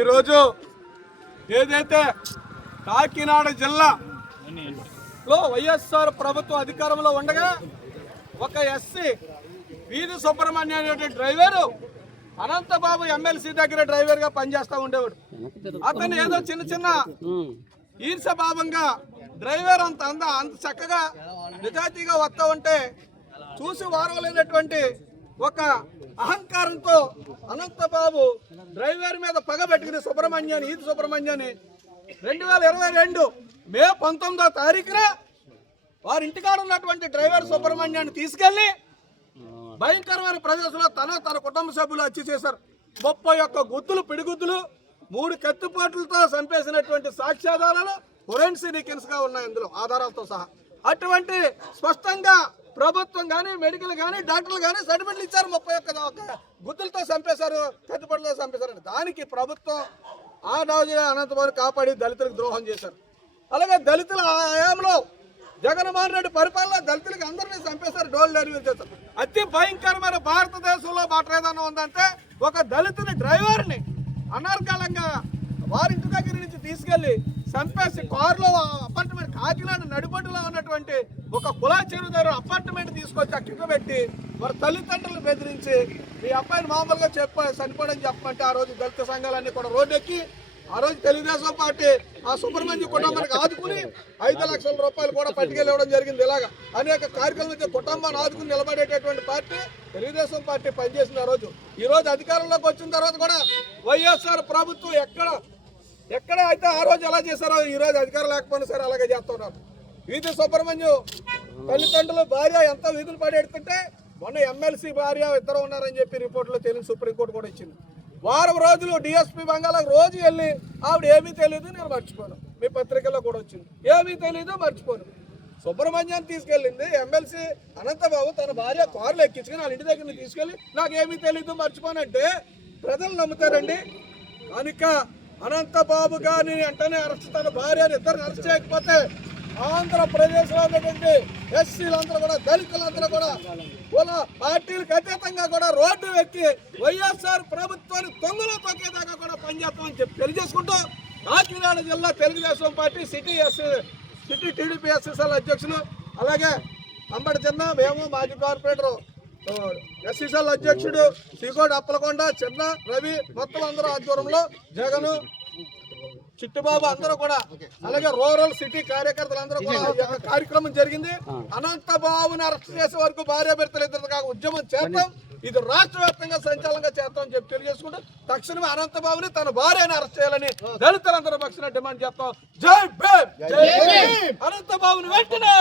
ఈరోజు ఏదైతే కాకినాడ జిల్లాలో వైఎస్ఆర్ ప్రభుత్వం అధికారంలో ఉండగా ఒక ఎస్సీ వీధి సుబ్రహ్మణ్యం అనే డ్రైవరు అనంతబాబు ఎమ్మెల్సీ దగ్గర డ్రైవర్ గా పనిచేస్తూ ఉండేవాడు. అతను ఏదో చిన్న చిన్న ఈర్షభావంగా డ్రైవర్ అంత చక్కగా నిజాయితీగా వస్తూ ఉంటే చూసి వారవలేనటువంటి ఒక అహంకారంతో అనంతబాబు డ్రైవర్ మీద పగబెట్టుకుని ఈది సుబ్రహ్మణ్యాన్ని 2022 మే 19వ తారీఖున వారి ఇంటికాడ ఉన్నటువంటి డ్రైవర్ సుబ్రహ్మణ్యాన్ని తీసుకెళ్లి భయంకరమైన ప్రదేశంలో తన కుటుంబ సభ్యులు హత్య చేశారు. 31 గుద్దులు పిడిగుద్దులు 3 కత్తిపోట్లతో చంపేసినటువంటి సాక్ష్యాధారాలు ఫోరెన్సిక్ గా ఉన్నాయి అందులో ఆధారాలతో సహా. అటువంటి స్పష్టంగా ప్రభుత్వం కానీ మెడికల్ కానీ డాక్టర్లు కానీ సర్టిఫికెట్లు ఇచ్చారు. 31 గుద్దులతో చంపేశారు, కత్తిపోట్లతో చంపేశారు. దానికి ప్రభుత్వం ఆ రోజు అనంతబాబుని కాపాడి దళితులకు ద్రోహం చేశారు. అలాగే దళితుల హయాంలో జగన్మోహన్ రెడ్డి పరిపాలన దళితులకు అందరినీ చంపేశారు, డోలు నెరవేర్చేశారు. అతి భయంకరమైన భారతదేశంలో మాట ఏదైనా ఉందంటే ఒక దళితుని డ్రైవర్ని అనర్గళంగా వారింటి దగ్గర నుంచి తీసుకెళ్లి చంపేసి కారులో అపార్ట్మెంట్ కాకినాడ నడిబొడ్డులో ఉన్నటువంటి ఒక కులా చెరువు దగ్గర అపార్ట్మెంట్ తీసుకొచ్చి అక్కడ పెట్టి వారి తల్లిదండ్రులను బెదిరించి మీ అబ్బాయిని మామూలుగా చనిపోవడం చెప్పమంటే ఆ రోజు దళిత సంఘాలన్నీ కూడా రోడ్డెక్కి ఆ రోజు తెలుగుదేశం పార్టీ ఆ సుబ్రహ్మణ్యం కుటుంబానికి ఆదుకుని 5 లక్షల రూపాయలు కూడా పట్టుకెళ్ళివ్వడం జరిగింది. ఇలాగా అనేక కార్యక్రమాలు కుటుంబాన్ని ఆదుకుని నిలబడేటటువంటి పార్టీ తెలుగుదేశం పార్టీ పనిచేసింది. ఆ రోజు ఈ రోజు అధికారంలోకి వచ్చిన తర్వాత కూడా వైఎస్ఆర్ ప్రభుత్వం ఎక్కడ అయితే ఆ రోజు ఎలా చేశారో ఈ రోజు అధికారం లేకపోయినా సరే అలాగే చేస్తున్నారు. వీధి సుబ్రహ్మణ్యం తల్లిదండ్రులు భార్య ఎంత వీధులు పడేడుతుంటే మొన్న ఎమ్మెల్సీ భార్య ఇద్దరు ఉన్నారని చెప్పి రిపోర్టులో తెలియని సుప్రీంకోర్టు కూడా ఇచ్చింది. వారం రోజులు డిఎస్పీ బంగాళాకు రోజు వెళ్ళి ఆవిడ ఏమీ తెలియదు నేను మర్చిపోను, మీ పత్రికల్లో కూడా వచ్చింది, ఏమీ తెలియదు మర్చిపోను. సుబ్రహ్మణ్యాన్ని తీసుకెళ్ళింది ఎమ్మెల్సీ అనంతబాబు తన భార్య కారులో ఎక్కించుకుని వాళ్ళ ఇంటి దగ్గర తీసుకెళ్ళి నాకు ఏమీ తెలియదు మర్చిపోనంటే ప్రజలు నమ్ముతారండి. కనుక అనంతబాబు గారిని వెంటనే అరెస్ట్, తన భార్యని ఇద్దరిని అరెస్ట్ చేయకపోతే ఆంధ్రప్రదేశ్లో ఉన్నటువంటి ఎస్సీలందరూ కూడా దళితులందరూ కూడా కుల పార్టీలకు అతీతంగా కూడా రోడ్డు ఎక్కి వైఎస్ఆర్ ప్రభుత్వాన్ని తొంగలో తొక్కేదాకా కూడా పనిచేస్తామని చెప్పి తెలియజేసుకుంటూ కాకినాడ జిల్లా Telugu Desam party city TDP SSL అధ్యక్షులు అలాగే అంబడి చిన్న మేము మాజీ కార్పొరేటర్ ఎస్ఎస్ఎల్ అధ్యక్షుడు శ్రీకోటి అప్పలకొండ చిన్న రవి మొత్తం అందరూ ఆధ్వర్యంలో జగను చిట్టుబాబు అందరూ కూడా అలాగే రూరల్ సిటీ కార్యకర్తలందరూ కూడా కార్యక్రమం జరిగింది. అనంతబాబుని అరెస్ట్ చేసే వరకు భార్యాభర్తలు ఇద్దరు ఉద్యమం చేస్తాం, ఇది రాష్ట్ర వ్యాప్తంగా సంచలనంగా చేస్తామని చెప్పి తెలియజేసుకుంటూ తక్షణమే అనంతబాబుని తన భార్యని అరెస్ట్ చేయాలని దళితులందరూ పక్షాన డిమాండ్ చేస్తాం. జై భీమ్, అనంతబాబుని వెంటనే